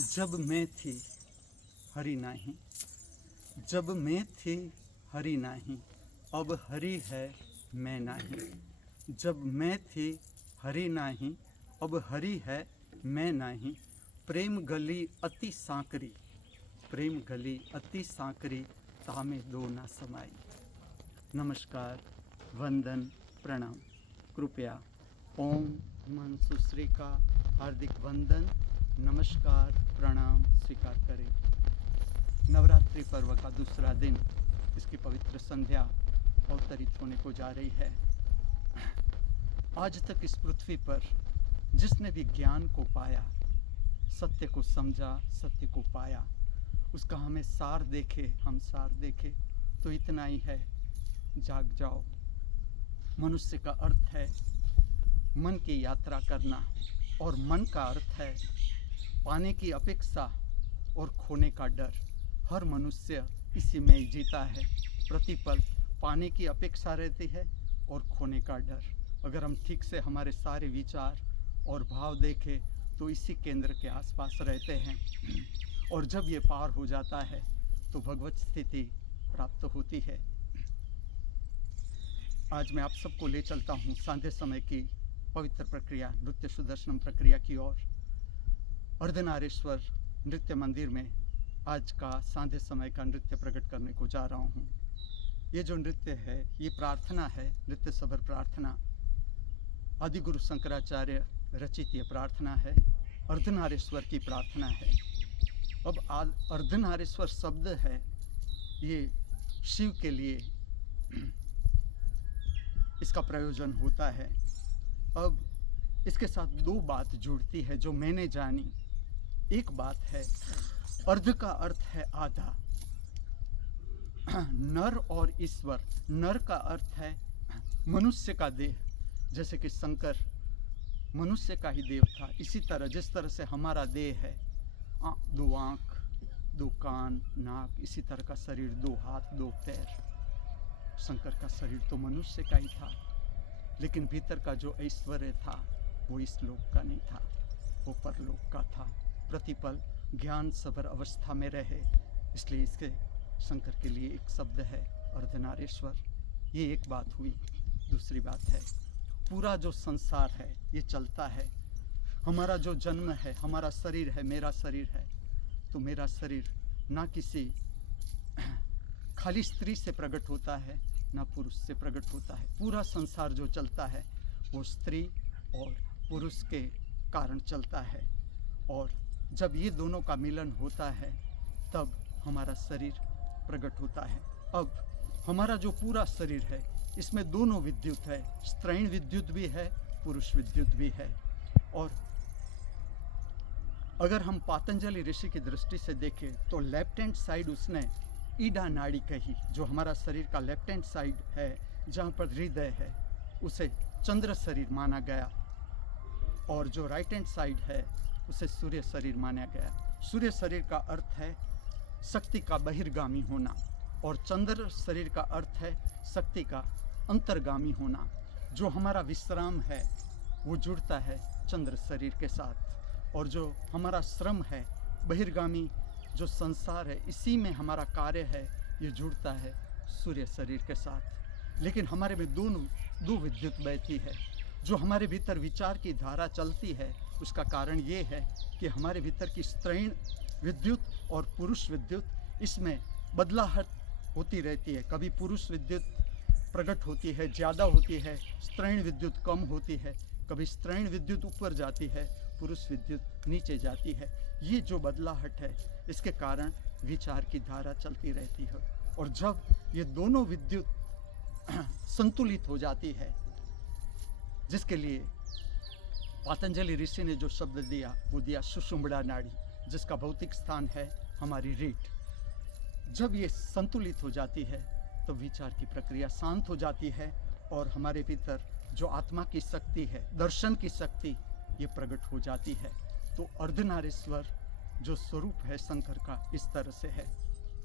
जब मैं थी हरि नाही, जब मैं थी हरि नाही, अब हरि है मैं नाही। जब मैं थी हरि नाही, अब हरि है मैं नाही। प्रेम गली अति सांकरी, प्रेम गली अति सांकरी, तामे दो ना समाई। नमस्कार, वंदन, प्रणाम। कृपया ओम मन सुश्री का हार्दिक वंदन, नमस्कार, प्रणाम स्वीकार करें। नवरात्रि पर्व का दूसरा दिन, इसकी पवित्र संध्या अवतरित होने को जा रही है। आज तक इस पृथ्वी पर जिसने भी ज्ञान को पाया, सत्य को समझा, सत्य को पाया, उसका हमें सार देखे, हम सार देखे तो इतना ही है, जाग जाओ। मनुष्य का अर्थ है मन की यात्रा करना, और मन का अर्थ है पाने की अपेक्षा और खोने का डर। हर मनुष्य इसी में ही जीता है। प्रतिपल पाने की अपेक्षा रहती है और खोने का डर। अगर हम ठीक से हमारे सारे विचार और भाव देखें तो इसी केंद्र के आसपास रहते हैं, और जब ये पार हो जाता है तो भगवत स्थिति प्राप्त होती है। आज मैं आप सबको ले चलता हूँ सांध्य समय की पवित्र प्रक्रिया, नृत्य सुदर्शनम प्रक्रिया की ओर। अर्धनारीश्वर नृत्य मंदिर में आज का सांध्य समय का नृत्य प्रकट करने को जा रहा हूँ। ये जो नृत्य है, ये प्रार्थना है, नृत्य सबर प्रार्थना। आदि गुरु शंकराचार्य रचित ये प्रार्थना है, अर्धनारीश्वर की प्रार्थना है। अब अर्धनारीश्वर शब्द है, ये शिव के लिए इसका प्रयोजन होता है। अब इसके साथ दो बात जुड़ती है जो मैंने जानी। एक बात है, अर्ध का अर्थ है आधा, नर और ईश्वर। नर का अर्थ है मनुष्य का देह, जैसे कि शंकर मनुष्य का ही देव था। इसी तरह जिस तरह से हमारा देह है, दो आँख, दो कान, नाक, इसी तरह का शरीर, दो हाथ, दो पैर। शंकर का शरीर तो मनुष्य का ही था, लेकिन भीतर का जो ऐश्वर्य था वो इस लोक का नहीं था, वो परलोक का था। प्रतिपल ज्ञान सबर अवस्था में रहे, इसलिए इसके शंकर के लिए एक शब्द है अर्धनारीश्वर। ये एक बात हुई। दूसरी बात है, पूरा जो संसार है ये चलता है। हमारा जो जन्म है, हमारा शरीर है, मेरा शरीर है, तो मेरा शरीर ना किसी खाली स्त्री से प्रकट होता है, ना पुरुष से प्रकट होता है। पूरा संसार जो चलता है वो स्त्री और पुरुष के कारण चलता है, और जब ये दोनों का मिलन होता है तब हमारा शरीर प्रकट होता है। अब हमारा जो पूरा शरीर है, इसमें दोनों विद्युत है, स्त्रैण विद्युत भी है, पुरुष विद्युत भी है। और अगर हम पातंजलि ऋषि की दृष्टि से देखें तो लेफ्ट हैंड साइड उसने ईडा नाड़ी कही, जो हमारा शरीर का लेफ्ट हैंड साइड है, जहाँ पर हृदय है, उसे चंद्र शरीर माना गया, और जो राइट हैंड साइड है उसे सूर्य शरीर माना गया। सूर्य शरीर का अर्थ है शक्ति का बहिर्गामी होना, और चंद्र शरीर का अर्थ है शक्ति का अंतर्गामी होना। जो हमारा विश्राम है वो जुड़ता है चंद्र शरीर के साथ, और जो हमारा श्रम है, बहिर्गामी जो संसार है, इसी में हमारा कार्य है, ये जुड़ता है सूर्य शरीर के साथ। लेकिन हमारे में दो विद्युत बहती है। जो हमारे भीतर विचार की धारा चलती है, उसका कारण ये है कि हमारे भीतर की स्त्रैण विद्युत और पुरुष विद्युत, इसमें बदलाहट होती रहती है। कभी पुरुष विद्युत प्रकट होती है, ज़्यादा होती है, स्त्रैण विद्युत कम होती है। कभी स्त्रैण विद्युत ऊपर जाती है, पुरुष विद्युत नीचे जाती है। ये जो बदलाहट है, इसके कारण विचार की धारा चलती रहती है। और जब ये दोनों विद्युत संतुलित हो जाती है, जिसके लिए पातंजलि ऋषि ने जो शब्द दिया वो दिया सुषुम्ना नाड़ी, जिसका भौतिक स्थान है हमारी रीढ़। जब ये संतुलित हो जाती है तो विचार की प्रक्रिया शांत हो जाती है, और हमारे भीतर जो आत्मा की शक्ति है, दर्शन की शक्ति, ये प्रकट हो जाती है। तो अर्धनारीश्वर जो स्वरूप है शंकर का, इस तरह से है।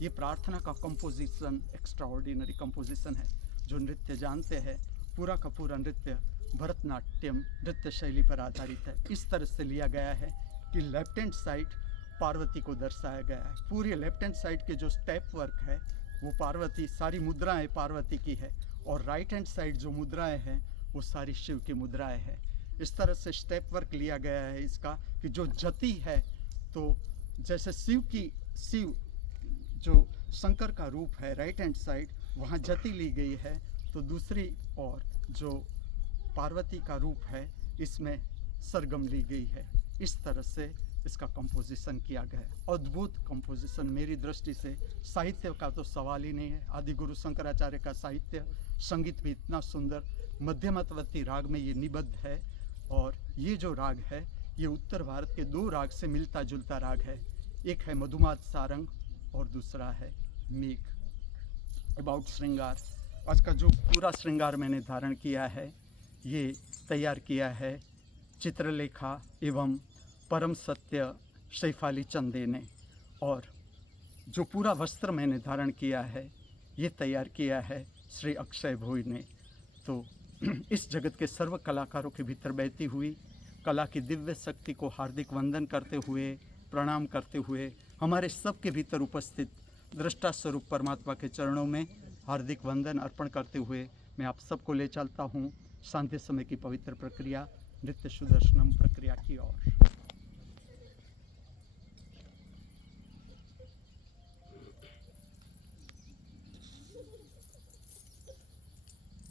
ये प्रार्थना का कंपोजिशन एक्स्ट्राऑर्डिनरी कंपोजिशन है। जो नृत्य जानते हैं, पूरा का पूरा नृत्य भरतनाट्यम नृत्य शैली पर आधारित है। इस तरह से लिया गया है कि लेफ्ट हैंड साइड पार्वती को दर्शाया गया है। पूरी लेफ्ट हैंड साइड के जो स्टेप वर्क है वो पार्वती, सारी मुद्राएं पार्वती की है, और राइट हैंड साइड जो मुद्राएं हैं वो सारी शिव की मुद्राएं हैं। इस तरह से स्टेप वर्क लिया गया है इसका कि जो जति है, तो जैसे शिव जो शंकर का रूप है राइट हैंड साइड, वहाँ जति ली गई है, तो दूसरी ओर जो पार्वती का रूप है इसमें सरगम ली गई है। इस तरह से इसका कंपोजिशन किया गया है। अद्भुत कंपोजिशन, मेरी दृष्टि से साहित्य का तो सवाल ही नहीं है। आदि गुरु शंकराचार्य का साहित्य, संगीत भी इतना सुंदर, मध्यमतवती राग में ये निबद्ध है। और ये जो राग है ये उत्तर भारत के 2 राग से मिलता जुलता राग है। एक है मधुमात सारंग और दूसरा है मेघ। अबाउट श्रृंगार, आज का जो पूरा श्रृंगार मैंने धारण किया है ये तैयार किया है चित्रलेखा एवं परम सत्य शैफाली चंदे ने, और जो पूरा वस्त्र मैंने धारण किया है ये तैयार किया है श्री अक्षय भोई ने। तो इस जगत के सर्व कलाकारों के भीतर बहती हुई कला की दिव्य शक्ति को हार्दिक वंदन करते हुए, प्रणाम करते हुए, हमारे सबके भीतर उपस्थित दृष्टा स्वरूप परमात्मा के चरणों में हार्दिक वंदन अर्पण करते हुए मैं आप सबको ले चलता हूँ सांध्य समय की पवित्र प्रक्रिया, नित्य सुदर्शनम प्रक्रिया की ओर।